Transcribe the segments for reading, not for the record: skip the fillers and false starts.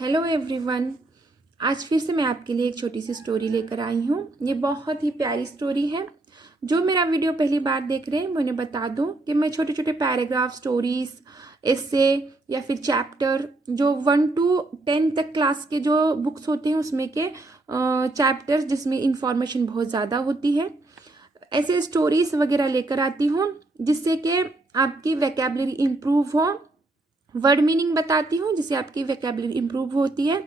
Hello everyone. आज फिर से मैं आपके लिए एक छोटी सी स्टोरी लेकर आई हूँ। ये बहुत ही प्यारी स्टोरी है। जो मेरा वीडियो पहली बार देख रहे हैं मैं उन्हें बता दूँ कि मैं छोटे छोटे पैराग्राफ, स्टोरीज, एस्से या फिर चैप्टर जो 1 to 10 तक क्लास के जो बुक्स होते हैं उसमें के चैप्टर्स जिसमें इंफॉर्मेशन बहुत ज़्यादा होती है, ऐसे स्टोरीज वगैरह लेकर आती हूँ जिससे कि आपकी वोकैबुलरी इम्प्रूव हो। वर्ड मीनिंग बताती हूँ जिससे आपकी वोकैबुलरी इम्प्रूव होती है।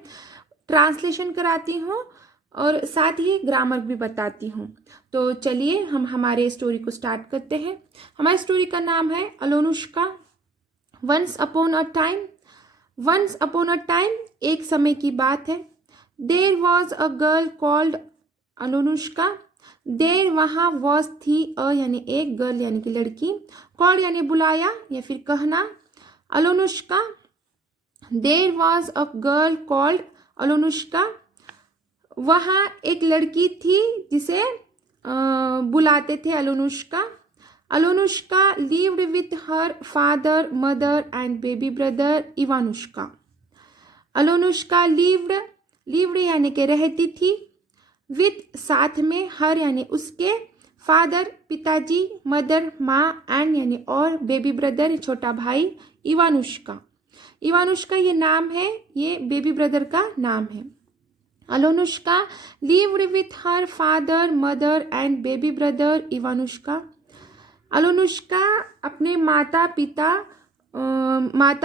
ट्रांसलेशन कराती हूँ और साथ ही ग्रामर भी बताती हूँ। तो चलिए हम हमारे स्टोरी को स्टार्ट करते हैं। हमारी स्टोरी का नाम है Alonushka. Once upon a time. Once upon a time, एक समय की बात है। There was a girl called Alonushka. There वहाँ वॉज थी, अ यानी एक, गर्ल यानी कि लड़की, कॉल्ड यानी बुलाया या फिर कहना, Alonushka. There was a girl called Alonushka. वहाँ एक लड़की थी जिसे बुलाते थे अलोनुष्का। अलोनुष्का lived with her father, mother and baby brother इवानुष्का। अलोनुष्का lived यानी कि रहती थी, with साथ में, हर यानी उसके, फादर पिताजी, मदर माँ, एंड यानी और, बेबी ब्रदर छोटा भाई, इवानुष्का। इवानुष्का ये नाम है, ये बेबी ब्रदर का नाम है। अलोनुष्का lived with her father, mother and baby brother इवानुष्का। अलोनुष्का अपने माता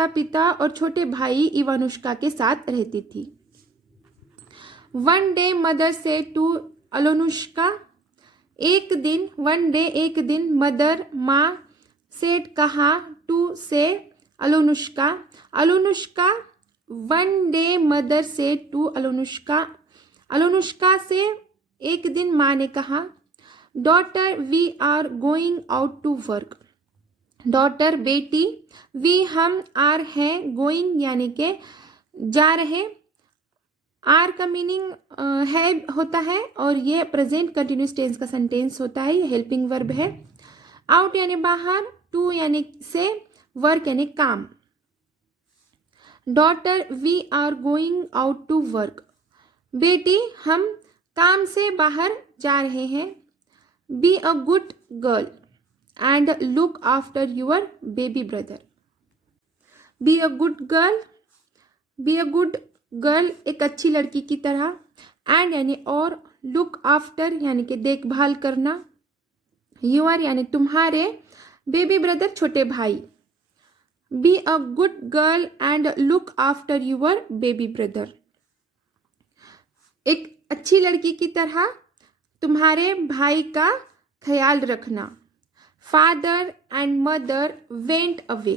पिता और छोटे भाई इवानुष्का के साथ रहती थी। One day mother said to अलोनुष्का। एक दिन, वन डे एक दिन, मदर माँ, सेड कहा, टू से Alyonushka. Alyonushka one day mother said to Alyonushka. Alyonushka से एक दिन माँ ने कहा, daughter we are going out to work. Daughter बेटी, वी हम, आर हैं, गोइंग यानी के जा रहे। आर का मीनिंग है होता है और ये प्रेजेंट कंटिन्यूस टेंस का सेंटेंस होता है, ये हेल्पिंग वर्ब है। आउट यानी बाहर, टू यानी से, वर्क यानी काम। Daughter we are going out to work. बेटी हम काम से बाहर जा रहे हैं। Be a good girl and look after your baby brother. Be a good girl, be a good girl एक अच्छी लड़की की तरह, एंड यानी और, लुक आफ्टर यानी कि देखभाल करना, यूर यानी तुम्हारे, बेबी ब्रदर छोटे भाई। Be a good girl and look after your baby brother, एक अच्छी लड़की की तरह तुम्हारे भाई का ख्याल रखना। Father and mother went away.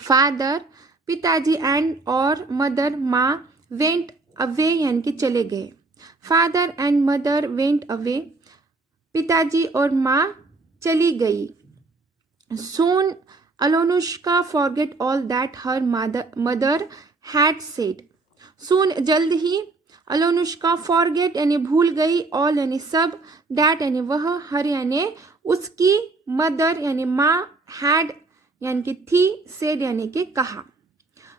Father पिताजी, एंड और, मदर माँ, वेंट अवे यानी कि चले गए। Father and mother went away, पिताजी और माँ चली गई। Soon Alonushka forget all that her mother had said. Soon जल्द ही, अलोनुष्का फॉरगेट यानी भूल गई, ऑल यानी सब, दैट यानी वह, हर यानी उसकी, मदर यानी माँ, हैड यानी कि थी, सेड यानी कि कहा।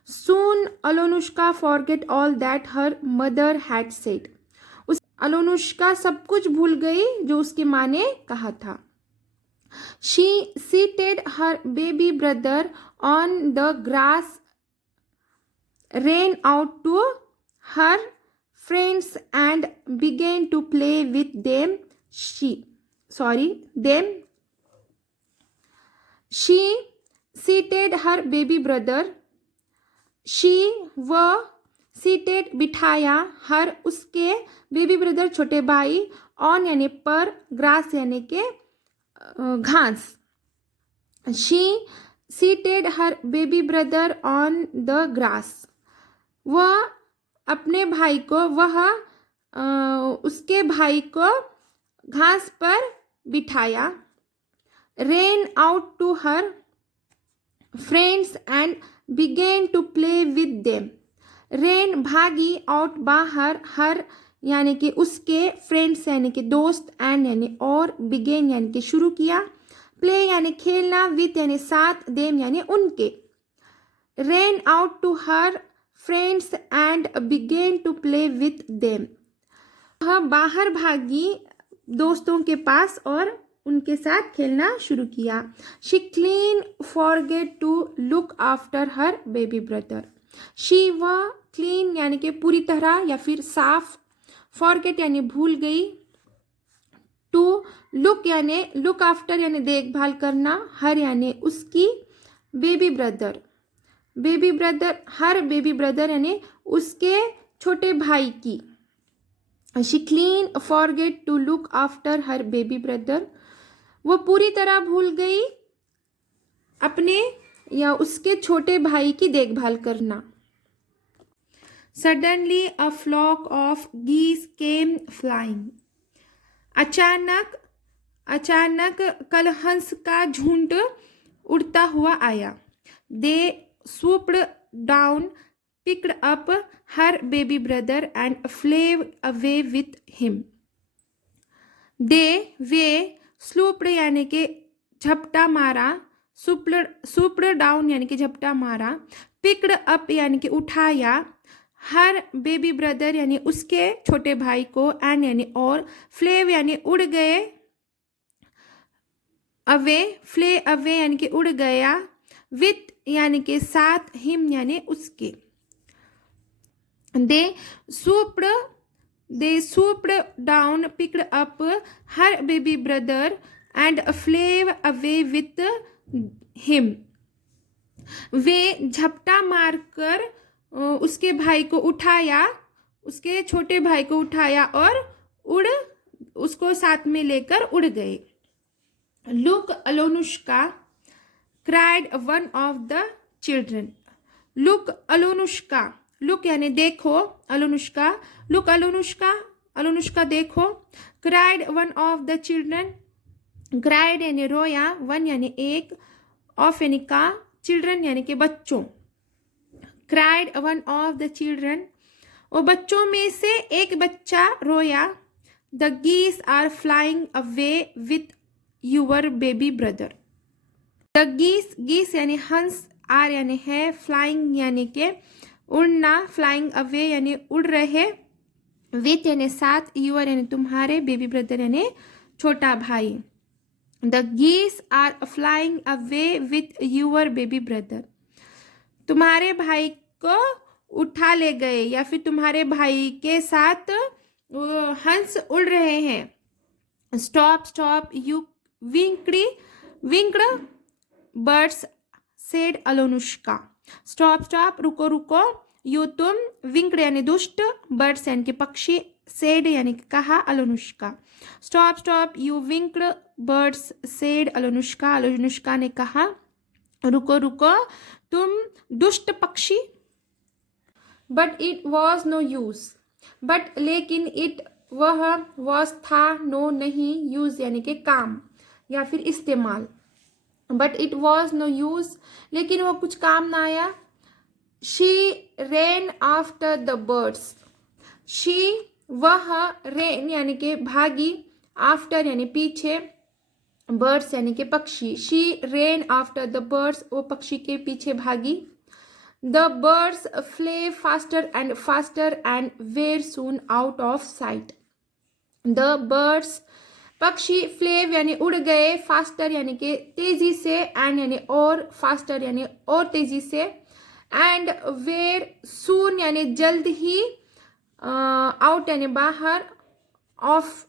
Soon Alonushka forget all that her mother had said. उस अलोनुष्का सब कुछ भूल गई जो उसकी माँ ने कहा था। She seated her baby brother on the grass, ran out to her friends and began to play with them. She seated her baby brother. She वह, seated बिठाया, her उसके, बेबी ब्रदर छोटे भाई, on यानी पर, ग्रास यानी के घास। She seated her baby brother on the grass. वह अपने भाई को, वह उसके भाई को घास पर बिठाया। ran out to her friends and began to play with them. ran भागी, out बाहर, हर यानी कि उसके, फ्रेंड्स यानी कि दोस्त, एंड यानी और, began यानी कि शुरू किया, प्ले यानी खेलना, विथ यानी साथ, देम यानी उनके। ran out to her friends and began to play with them. वह बाहर भागी दोस्तों के पास और उनके साथ खेलना शुरू किया। She clean forget to look after her baby brother. She वह, क्लीन यानी कि पूरी तरह या फिर साफ, फॉरगेट यानी भूल गई, टू लुक यानी लुक आफ्टर यानी देखभाल करना, हर यानी उसकी, baby brother, baby brother, her baby brother यानी उसके छोटे भाई की। She clean forget to look after her baby brother, वो पूरी तरह भूल गई अपने या उसके छोटे भाई की देखभाल करना। सडनली अ फ्लॉक ऑफ गीस केम फ्लाइंग। अचानक, अचानक कलहंस का झुंड उड़ता हुआ आया। दे swooped down, picked up her baby brother and flew away with him. They, way, swooped यानी कि झपटा मारा, swooped down यानी कि झपटा मारा, picked up यानी कि उठाया, हर बेबी ब्रदर यानी उसके छोटे भाई को, एंड यानी और, फ्लेव यानी उड़ गए, अवे, फ्ले अवे यानी कि उड़ गया, विथ यानी कि साथ, हिम यानी उसके। They swooped down, picked up her baby brother and flew away with him. वे झपटा मारकर उसके भाई को उठाया, उसके छोटे भाई को उठाया और उसको साथ में लेकर उड़ गए। Look Alonushka, cried one of the children. Look Alonushka, look यानी देखो, अलोनुष्का, लुक अलोनुष्का, अलोनुष्का देखो, cried one of the children, cried यानी रोया, one यानी एक, of यानी का, children यानी के बच्चों। cried one of the children, वो बच्चों में से एक बच्चा रोया। the geese are flying away with your baby brother. the geese, geese यानी हंस, आर यानी है, फ्लाइंग यानी के उड़ना, फ्लाइंग अवे यानी उड़ रहे, विथ यानी साथ, यूर यानी तुम्हारे, बेबी ब्रदर यानी छोटा भाई। The geese are flying away with your baby brother, तुम्हारे भाई को उठा ले गए या फिर तुम्हारे भाई के साथ हंस उड़ रहे हैं। Stop stop you wicked birds said Alonushka, stop stop रुको रुको, यू तुम, विंक्ड यानी दुष्ट, बर्ड्स यानी कि पक्षी, सेड यानी कि कहा, Alonushka. Stop stop you wicked birds said Alonushka, Alonushka ने कहा रुको रुको तुम दुष्ट पक्षी। But it was no use, but लेकिन, इट वह, वॉज था, नो नहीं, यूज यानी कि काम या फिर इस्तेमाल। But it was no use, लेकिन वो कुछ काम ना आया। She ran after the birds, she वह, रेन यानी कि भागी, आफ्टर यानी पीछे, बर्ड्स यानी कि पक्षी। She ran after the birds, वो पक्षी के पीछे भागी। The birds flew faster and were soon out of sight. The birds, पक्षी, फ्लेव यानी उड़ गए, फास्टर यानी कि तेजी से, एंड यानी और, फास्टर यानी और तेजी से, एंड वेर सून यानी जल्द ही, आउट यानी बाहर, ऑफ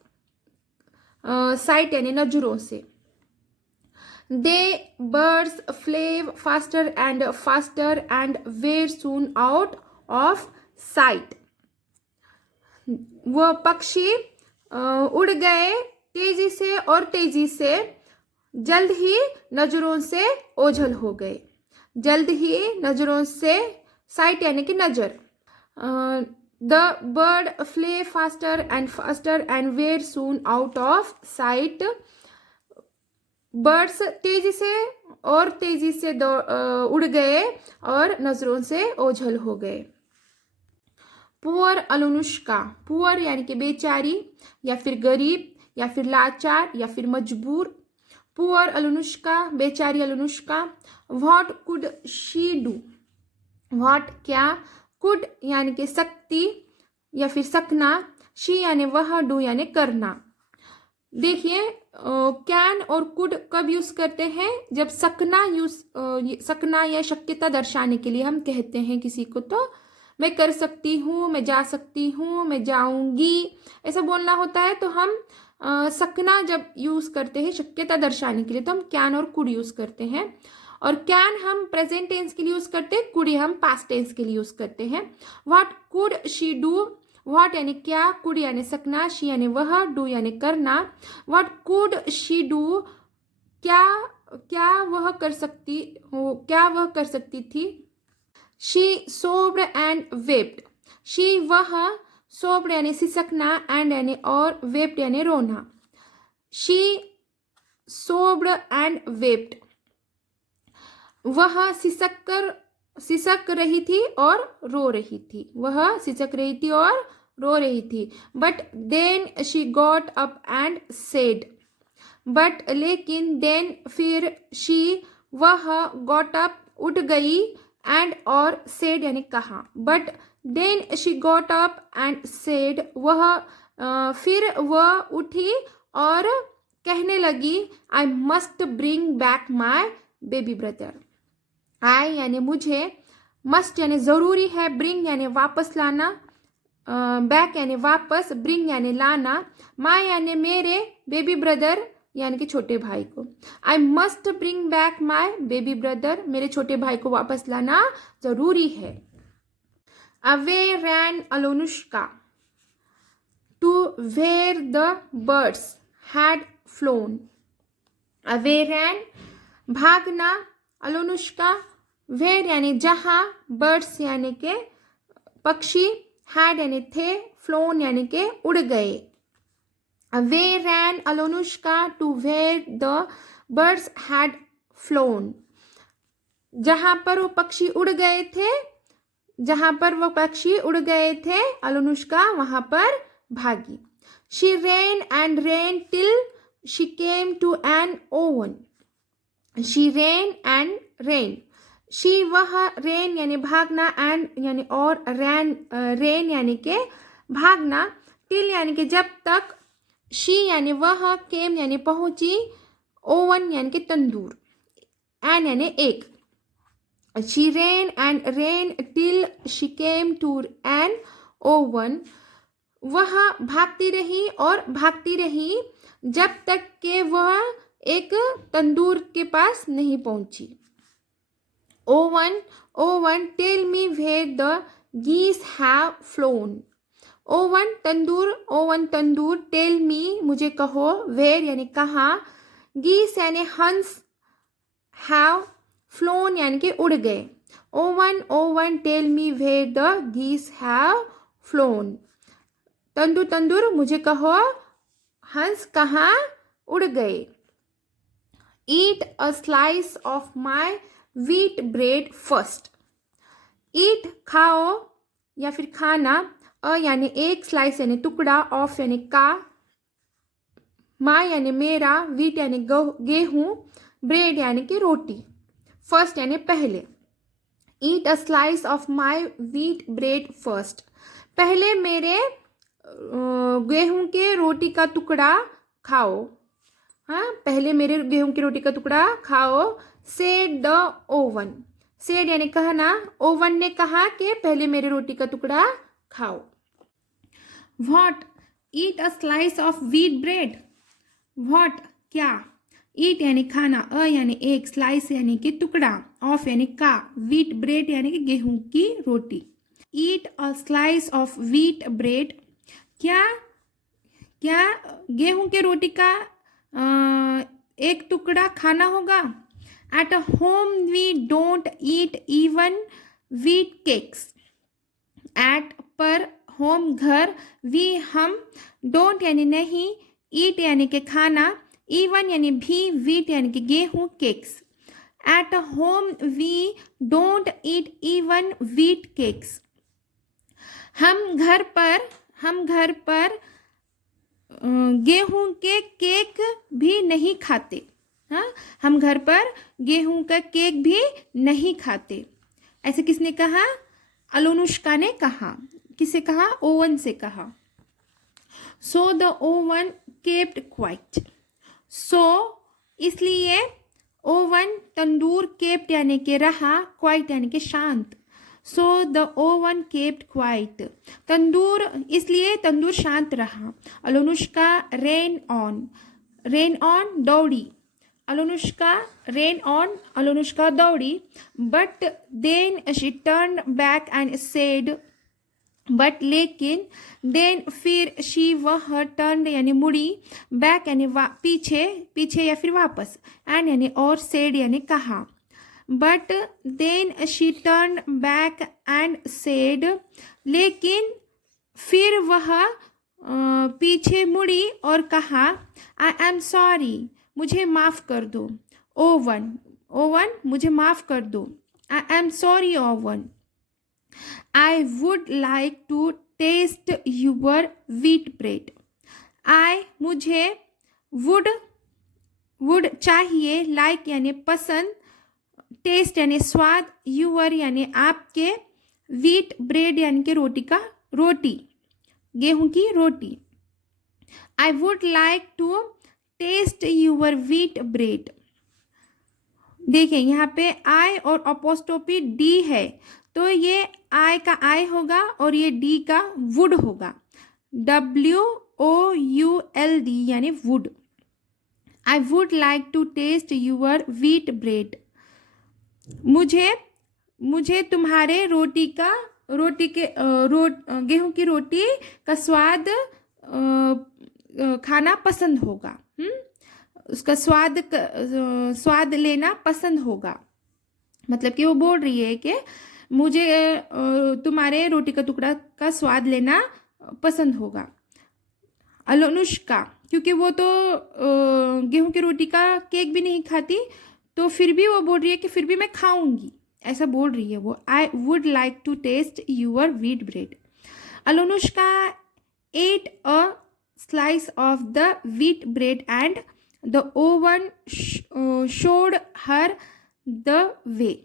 साइट यानी नजरों से। They birds flew faster and were soon out of sight, वह पक्षी उड़ गए तेजी से और तेजी से, जल्द ही नजरों से ओझल हो गए, जल्द ही नजरों से, साइट यानी कि नजर। The bird flew faster and were soon out of sight, birds तेजी से और तेजी से उड़ गए और नजरों से ओझल हो गए। पुअर अलोनुष्का, पुअर यानी कि बेचारी या फिर गरीब या फिर लाचार या फिर मजबूर। पुअर अलोनुष्का, बेचारी Alonushka. What could she do, what क्या, कुड यानी कि सकती या फिर सकना, शी यानी वह, डू यानी करना। देखिए कैन और कुड कब यूज करते हैं? जब सकना या शक्यता दर्शाने के लिए हम कहते हैं किसी को, तो मैं कर सकती हूँ, मैं जा सकती हूँ, मैं जाऊंगी, ऐसा बोलना होता है। तो हम सकना जब यूज करते हैं शक्यता दर्शाने के लिए, तो हम कैन और कुड यूज करते हैं। और कैन हम प्रेजेंट टेंस के लिए यूज करते हैं, कुड हम पास्ट टेंस के लिए यूज करते हैं। What could she do? What यानी क्या, कुड यानी सकना, शी यानी वह, डू यानी करना। What could she do? क्या क्या वह कर सकती हो, क्या वह कर सकती थी? She sobbed and wept. She वह, सोब्ड यानी सिसकना, एंड यानी और, वेप्ड यानी रोना। She sobbed and wept. वह सिसक रही थी और रो रही थी। वह सिसक रही थी और रो रही थी। But then she got up and said. But लेकिन, देन फिर, शी वह, गॉट अप उठ गई, एंड और, सेड यानी कहा। But then she got up and said, वह फिर वह उठी और कहने लगी, I must bring back my baby brother. I यानी मुझे, मस्ट यानी जरूरी है, ब्रिंग यानी वापस लाना, बैक यानी वापस, ब्रिंग यानी लाना, माई यानी मेरे, बेबी ब्रदर यानी कि छोटे भाई को। I must bring back my baby brother, मेरे छोटे भाई को वापस लाना जरूरी है। Away ran Alonushka to where the birds had flown. Away ran भागना, अलोनुष्का वेयर यानी जहां, बर्ड्स यानी के पक्षी, हैड यानी थे, फ्लोन यानी के उड़ गए। Away ran Alonushka to where the birds had flown. जहां पर वो पक्षी उड़ गए थे, जहां पर वो पक्षी उड़ गए थे, अलोनुष्का वहां पर भागी। She ran and ran till she came to an oven. She ran and ran, she वह, रेन यानी भागना, एंड यानी और, रेन यानी के भागना, टिल यानी कि जब तक, शी यानी वह, केम यानी पहुंची, ओवन यानी कि तंदूर, एन यानी एक। She ran and ran till she came to an oven. वह भागती रही और भागती रही जब तक कि वह एक तंदूर के पास नहीं पहुंची। Oven, oven, tell me where the geese have flown. Oven तंदूर, ओवन तंदूर, टेल मी मुझे कहो, वेयर यानी कहाँ, गीस यानी हंस, हैव फ्लोन यानी कि उड़ गए। Oven, oven, tell me where the geese have flown. तंदूर तंदूर मुझे कहो, हंस कहाँ उड़ गए। Eat a slice of my wheat bread first. Eat खाओ या फिर खाना, अ यानी एक, स्लाइस यानी टुकड़ा, ऑफ यानी का, माई यानी मेरा, व्हीट यानी गेहूं, ब्रेड यानी कि रोटी, फर्स्ट यानी पहले। Eat a slice of my wheat bread first. पहले मेरे गेहूं के रोटी का टुकड़ा खाओ। हाँ, पहले मेरे गेहूं की रोटी का टुकड़ा खाओ। सेड द ओवन, सेड यानी कहना, ओवन ने कहा कि पहले मेरे रोटी का टुकड़ा खाओ। What, eat a slice of wheat bread. What क्या, ईट यानी खाना, अ यानी एक, स्लाइस यानी कि टुकड़ा, ऑफ यानी का, व्हीट ब्रेड यानी कि गेहूं की रोटी। Eat a slice of wheat bread, क्या क्या गेहूं के रोटी का एक टुकड़ा खाना होगा। At a home we don't eat even wheat cakes. At पर, होम घर, वी हम, डोंट यानी नहीं, ईट यानी कि खाना, इवन यानी भी, व्हीट यानी कि गेहूं, cakes. At home we don't eat even wheat cakes. हम घर पर गेहूं के केक भी नहीं खाते। हाँ, हम घर पर गेहूं का केक भी नहीं खाते। ऐसे किसने कहा, अलोनुष्का ने कहा। किसे कहा? ओवन से कहा। So the oven kept quiet. So इसलिए, ओवन तंदूर, केप्ट यानी कि रहा, क्वाइट यानी कि शांत। So the oven kept quiet, तंदूर, इसलिए तंदूर शांत रहा। Alonushka ran on. Ran on दौड़ी। अलोनुष्का रेन ऑन, अलोनुष्का दौड़ी। But then she turn back and said, but लेकिन, देन फिर, शी वह, टर्न यानी मुड़ी, बैक यानी पीछे, पीछे या फिर वापस, एंड यानी और, सेड यानी कहा। But then she turn back and said, लेकिन फिर वह पीछे मुड़ी और कहा, आई एम सॉरी, मुझे माफ़ कर दो। ओवन, ओवन मुझे माफ़ कर दो। I am sorry oven. I would like to taste your wheat bread. मुझे, would चाहिए, like यानी पसंद, taste यानी स्वाद, your यानी आपके, wheat bread यानी कि रोटी, गेहूं की रोटी। I would like to taste your wheat bread. देखिए यहाँ पे I और अपोस्ट्रोफी D है, तो ये I का I होगा और ये D का वुड होगा। WOULD यानी would. I would like to taste your wheat bread. मुझे तुम्हारे गेहूं की रोटी का खाना पसंद होगा। उसका स्वाद लेना पसंद होगा। मतलब कि वो बोल रही है कि मुझे तुम्हारे रोटी का टुकड़ा का स्वाद लेना पसंद होगा। अलोनुष्का, क्योंकि वो तो गेहूं की रोटी का केक भी नहीं खाती, तो फिर भी वो बोल रही है कि फिर भी मैं खाऊंगी, ऐसा बोल रही है वो। I would like to taste your wheat bread. Alonushka ate a slice of the wheat bread and the oven showed her the way.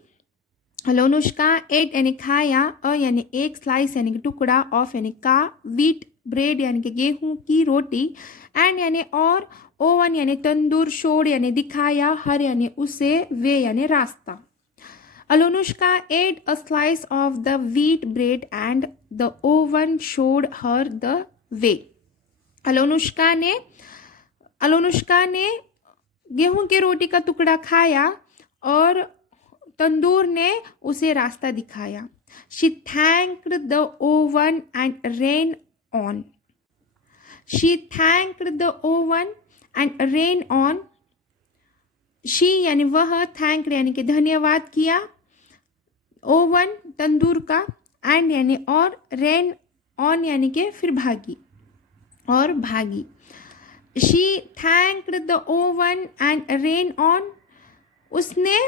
Alonushka ate यानी खाया, अ यानी एक, स्लाइस यानी कि टुकड़ा, ऑफ यानी का, व्हीट ब्रेड यानी कि गेहूं की रोटी, एंड यानी और, ओवन यानी तंदूर, शोड यानी दिखाया, हर यानी उसे, वे यानी रास्ता। Alonushka ate a slice of the wheat bread and the oven showed her the way. Alonushka ने गेहूं की रोटी का टुकड़ा खाया और तंदूर ने उसे रास्ता दिखाया। She thanked the oven and ran on. She thanked the oven and ran on. She यानी वह, thanked यानी कि धन्यवाद किया, ओवन तंदूर का, and यानी और, ran on यानी कि फिर भागी और भागी। She thanked the oven and ran on. उसने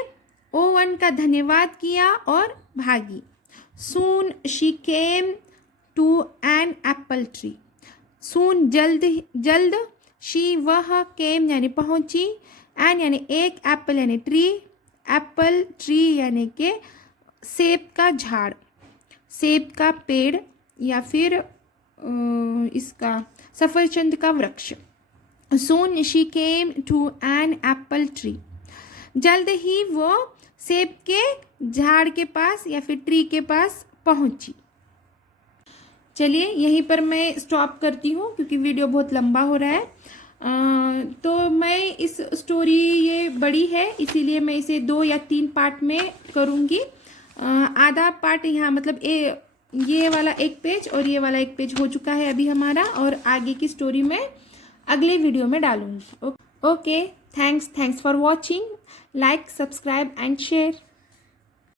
ओवन का धन्यवाद किया और भागी। Soon she came to an apple tree. Soon जल्द, she वह, came यानी पहुंची, and यानी एक, apple यानी ट्री, एप्पल ट्री यानी के सेब का झाड़, सेब का पेड़ या फिर इसका सफरचंद का वृक्ष। Soon she came to an apple tree. जल्द ही वो सेब के झाड़ के पास या फिर ट्री के पास पहुंची। चलिए यहीं पर मैं स्टॉप करती हूँ क्योंकि वीडियो बहुत लंबा हो रहा है। तो मैं इस स्टोरी, ये बड़ी है इसीलिए मैं इसे 2 या 3 पार्ट में करूँगी। आधा पार्ट यहाँ मतलब ये वाला एक पेज और ये वाला एक पेज हो चुका है अभी हमारा, और आगे की स्टोरी मैं अगले वीडियो में डालूँगी। Okay, thanks for watching. Like, subscribe and share.